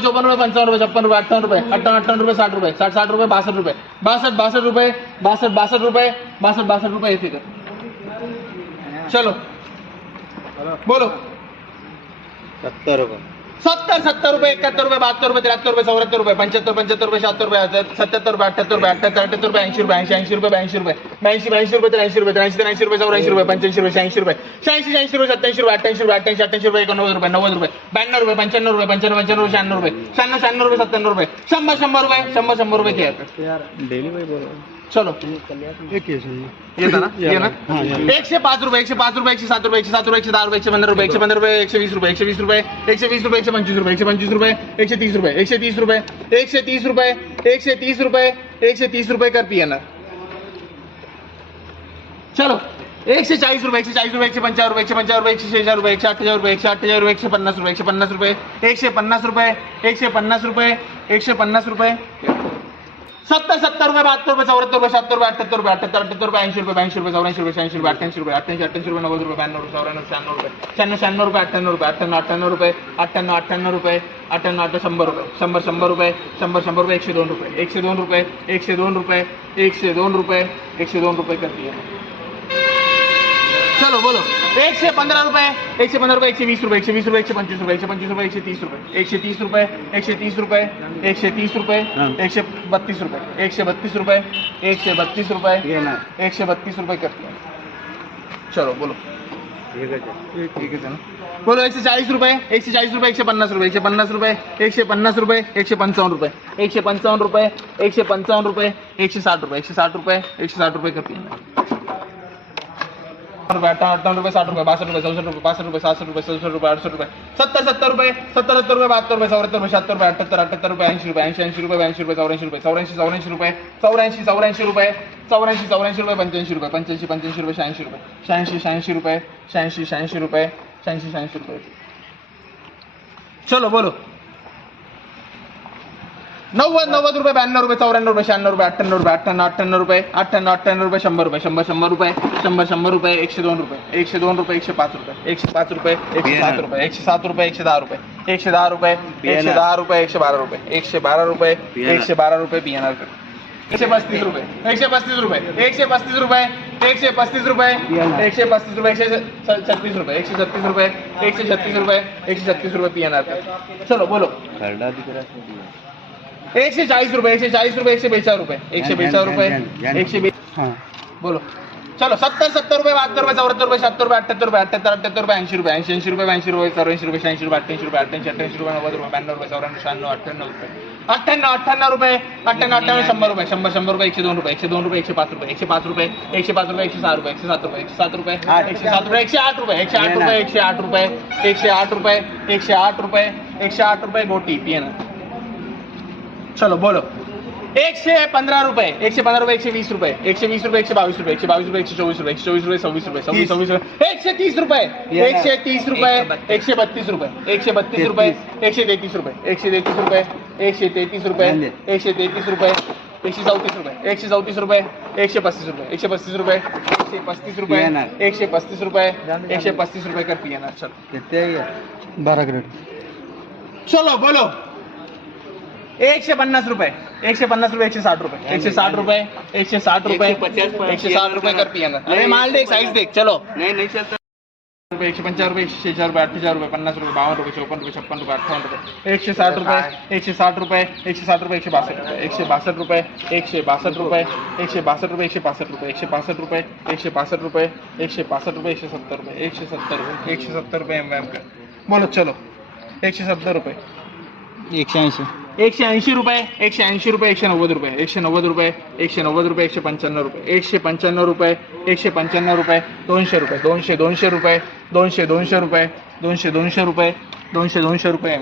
चौपन रुपए, पंचावन रुपये छप्पन रुपए, अट्ठावन रुपए, अट्ठावन अट्ठावन रुपये साठ रुपए, साठ साठ रुपये बासठ रुपये बासठ बासठ रुपए, बासठ बासठ रुपए, बासठ बासठ रुपए ऐसे कर चलो। बोलो। सत्तर रुपये सत्तर सत्तर रुपये एकाहत्तर रुपये बहात्तर रुपये त्र्याहत्तर रुपये चौऱ्याहत्तर रुपये पंच्याहत्तर पंच्याहत्तर रुपये शहात्तर रुपये सत्याहत्तर रुपये अठ्याहत्तर रुपये अठ्याहत्तर अठ्याहत्तर रुपये ऐंशी रुपये ऐंशी ऐंशी रुपये ब्याऐंशी रुपये ब्याऐंशी ब्याऐंशी रुपये त्र्याऐंशी रुपये त्र्याऐंशी त्र्याऐंशी रुपये चौऱ्याऐंशी रुपये पंच्याऐंशी रुपये शहाऐंशी रुपये शहाऐंशी शहाऐंशी रुपये सत्याऐंशी रुपये अठ्ठ्याऐंशी रुपये अठ्ठ्याऐंशी अठ्ठ्याऐंशी रुपये एकोणनव्वद रुपये नव्वद रुपये ब्याण्णव रुपये पंच्याण्णव रुपये पंच्याण्णव पंच्याण्णव रुपये शहाण्णव रुपये शहाण्णव शहाण्णव रुपये सत्त्याण्णव रुपये शंभर शंभर रुपये शंभर शंभर रुपये ते डेली चलो एक ही है येता ना ये ना हाँ, ये. एकशे पाच रुपये एकशे पाच रुपये एकशे सात रुपये एकशे सात रुपये एकशे दहा रुपये एकशे पंधरा रुपये एकशे पंधरा रुपये एकशे वीस रुपये एकशे वीस रुपये एकशे वीस रुपये एकशे पंचवीस रुपये एकशे पंचवीस रुपये एकशे तीस रुपये एकशे तीस रुपये एकशे तीस रुपये एकशे तीस रुपये एकशे तीस रुपये कर पी चलो एकशे चाळीस रुपये एकशे चाळीस रुपये एकशे पंचावन्न रुपये एकशे पंचावन्न रुपये एकशे शेहेचाळ रुपये एकशे अठ्ठेचाळीस रुपये एकशे रुपए एक एकशे पन्नास रुपये एकशे पन्नास रुपये एकशे पन्नास रुपये एकशे पन्नास रुपये एकशे पन्नास रुपये सत्तर सत्तर रुपये, बहत्तर रुपये चौहत्तर रुपये, सत्तर रुपए अठहत्तर रुपए अठहत्तर अठहत्तर ऐंशी रुपये रुपए रुपये रुपए रुपये शहाऐंशी रुपए अठ्ठ्याऐंशी रुपए अठ्ठ्याऐंशी अठ्ठ्याऐंशी रुपये नव्वद रुपए ब्याण्णव रुपये चौऱ्याण्णव शहाण्णव रुपये शहाण्णव शहाण्णव रुपए अठ्ठ्याण्णव रुपये अठ्ठ्याण्णव अठ्ठ्याण्णव रुपये अठ्ठ्याण्णव अठ्ठ्याण्णव रुपये अठ्ठ्याण्णव अठ्ठ्याण्णव शंभर रुपये, शंभर शंभर रुपये, शंभर शंभर रुपये एकशे दोन रुपये एकशे दोन रुपये एकशे दोन रुपये एकशे दोन रुपये एकशे दोन रुपये कर है चलो बोलो एकशे पंधरा रुपये एकशे पंधरा रुपये एकशे वीस रुपये एकशे वीस रुपये एकशे पंचवीस रुपये एकशे पंचवीस रुपये एकशे तीस रुपये एकशे तीस रुपए एक एकशे तीस रुपये एकशे तीस रुपये हाँ. एकशे बत्तीस रुपये एकशे बत्तीस रुपये एकशे बत्तीस रुपये ये ना एकशे बत्तीस रुपये करते हैं चलो बोलो एक है ठीक है ना बोलो एकशे चाळीस रुपये एकशे चाळीस रुपये एकशे पन्नास रुपये एकशे पन्नास रुपये एकशे पन्नास रुपये एकशे पंचावन्न रुपये एकशे पंचावन्न रुपये एकशे पंचावन्न रुपये एकशे साठ रुपये एकशे साठ रुपये एकशे साठ रुपये करते हैं रुपये अट्ठावन अट्ठावन रुपये साठ रुपये बासठ रुपये चौसठ रुपये पासठ रुपये सासठ रुपये चौसठ रुपये अडसठ रुपये सत्तर सत्तर रुपये सत्तर सत्तर रुपये बहात्तर रुपये चौऱ्याहत्तर रुपये शहात्तर रुपये अठ्ठ्याहत्तर अठ्ठ्याहत्तर रुपये ऐंशी रुपये ऐंशी ऐंशी रुपये ऐंशी रुपये चौऱ्याऐंशी रुपये चौऱ्याऐंशी चौऱ्याऐंशी रुपये चौऱ्याऐंशी चौऱ्याऐंशी रुपये चौऱ्याऐंशी चौऱ्याऐंशी रुपये पंच्याऐंशी रुपये पंच्याऐंशी पंच्याऐंशी रुपये शहाऐंशी रुपये शहाऐंशी शहाऐंशी रुपये शहाऐंशी शहाऐंशी रुपये शहाऐंशी शहाऐंशी रुपये. चलो बोलो. नव्वद नव्वद रुपये ब्याण्णव रुपये चौऱ्याण्णव रुपये शहाण्णव रुपये अठ्ठ्याण्णव रुपये अठ्ठ्याण्णव अठ्ठ्याण्णव रुपये अठ्ठ्याण्णव अठ्ठ्याण्णव रुपये शंभर रुपये शंभर शंभर रुपये शंभर शंभर रुपये एकशे दोन रुपये एकशे दोन रुपये एकशे पाच रुपये एकशे पाच रुपये एकशे सात रुपये एकशे सात रुपये एकशे दहा रुपये एकशे दहा रुपये एकशे दहा रुपये एकशे बारा रुपये एकशे बारा रुपये एकशे बारा रुपये पी एन एकशे पस्तीस रुपये एकशे पस्तीस रुपये एकशे पस्तीस रुपये एकशे पस्तीस रुपये एकशे पस्तीस रुपये एकशे छत्तीस रुपये एकशे छत्तीस रुपये एकशे छत्तीस रुपये एकशे छत्तीस रुपये पी एन आर चलो बोलो खरडा दिख रहा है एकशे चाळीस रुपये एकशे चाळीस रुपये एकशे बेचाळीस रुपये एकशे बेचाळीस रुपये एकशे बे हाँ बोलो चलो सत्तर सत्तर रुपये बहात्तर रुपये चौऱ्याहत्तर रुपये शहात्तर रुपये अठहत्तर रुपये अठ्ठ्याहत्तर अठ्ठ्याहत्तर रुपये ऐंशी रुपये ऐंशी ऐंशी रुपये ऐंशी रुपये चौऱ्याऐंशी रुपये शहाऐंशी रुपये अठ्ठ्याऐंशी रुपये अठ्ठ्याऐंशी अठ्ठ्याऐंशी रुपये नव्वद रुपये ब्याण्णव रुपये चौऱ्याण्णव शहाण्णव अठ्ठ्याण्णव रुपये अठ्ठ्याण्णव अठ्ठ्याण्णव रुपये अठ्ठ्याण्णव अठ्ठ्याण्णव शंभर रुपये शंभर शंभर रुपये एकशे दोन रुपये एकशे दोन रुपये एकशे पाच रुपये एकशे पाच रुपये एकशे पाच रुपये एकशे सहा रुपये एकशे सात रुपये एकशे सात रुपये एकशे सात रुपये एकशे आठ रुपये एकशे आठ रुपये एकशे आठ रुपये एकशे आठ रुपये एकशे आठ रुपये एकशे आठ रुपये गोटी पी एन चलो बोलो एकशे पंधरा रुपये एकशे पंधरा रुपये एकशे वीस रुपये एकशे वीस रुपये एकशे बावीस रुपये एकशे बावीस रुपये एकशे चोवीस रुपये एकशे चोवीस रुपये सव्वीस रुपये सव्वीस सव्वीस रुपये एकशे तीस रुपए एक एकशे तीस रुपये एकशे बत्तीस रुपये एकशे बत्तीस रुपये एकशे तेहतीस रुपये एकशे तेहतीस रुपये एकशे तेहतीस रुपये एकशे तेहतीस रुपये एकशे चौतीस रुपये एकशे चौतीस रुपये एकशे पस्तीस रुपये एकशे पस्तीस रुपये एकशे पस्तीस रुपये एकशे पस्तीस रुपये एकशे पस्तीस रुपये कर पी एन चलो कितने है बारह ग्रेड चलो बोलो एकशे पन्नास रुपये एकशे पन्नास रुपये एकशे साठ रुपये एकशे साठ रुपये एकशे साठ रुपये एकशे साठ रुपये कर पी अरे माल देख साइज़ देख चलो नहीं नहीं चलता रुपये एकशे पंचावन्न रुपये एकशे शेचाळ रुपये अठ्ठेचाळीस रुपये पन्नास रुपये बावन रुपये चौपन रुपये छप्पन रुपये अठ्ठावन्न रुपये एकशे साठ रुपये एकशे साठ रुपये एकशे साठ रुपये एकशे बासठ रुपये एकशे बासष्ट रुपये एकशे बासष्ट रुपये एकशे बासष्ट रुपये एकशे पासष्ट रुपये एकशे पासष्ट रुपये एकशे पासष्ट रुपये एकशे पासष्ट रुपये एकशे सत्तर रुपये एकशे सत्तर रुपये एकशे सत्तर रुपये एम एम का बोलो चलो एकशे सत्तर रुपये एक सौ ऐसी एकशे ऐंशी रुपये एकशे ऐंशी रुपये एकशे नव्वद रुपये एकशे नव्वद रुपये एकशे नव्वद रुपये एकशे पंच्याण्णव रुपये एकशे पंच्याण्णव रुपये एकशे पंच्याण्णव रुपये दोनशे रुपये दोनशे दोनशे रुपये दोनशे दोनशे रुपये दोनशे दोनशे रुपये दोनशे दोनशे रुपये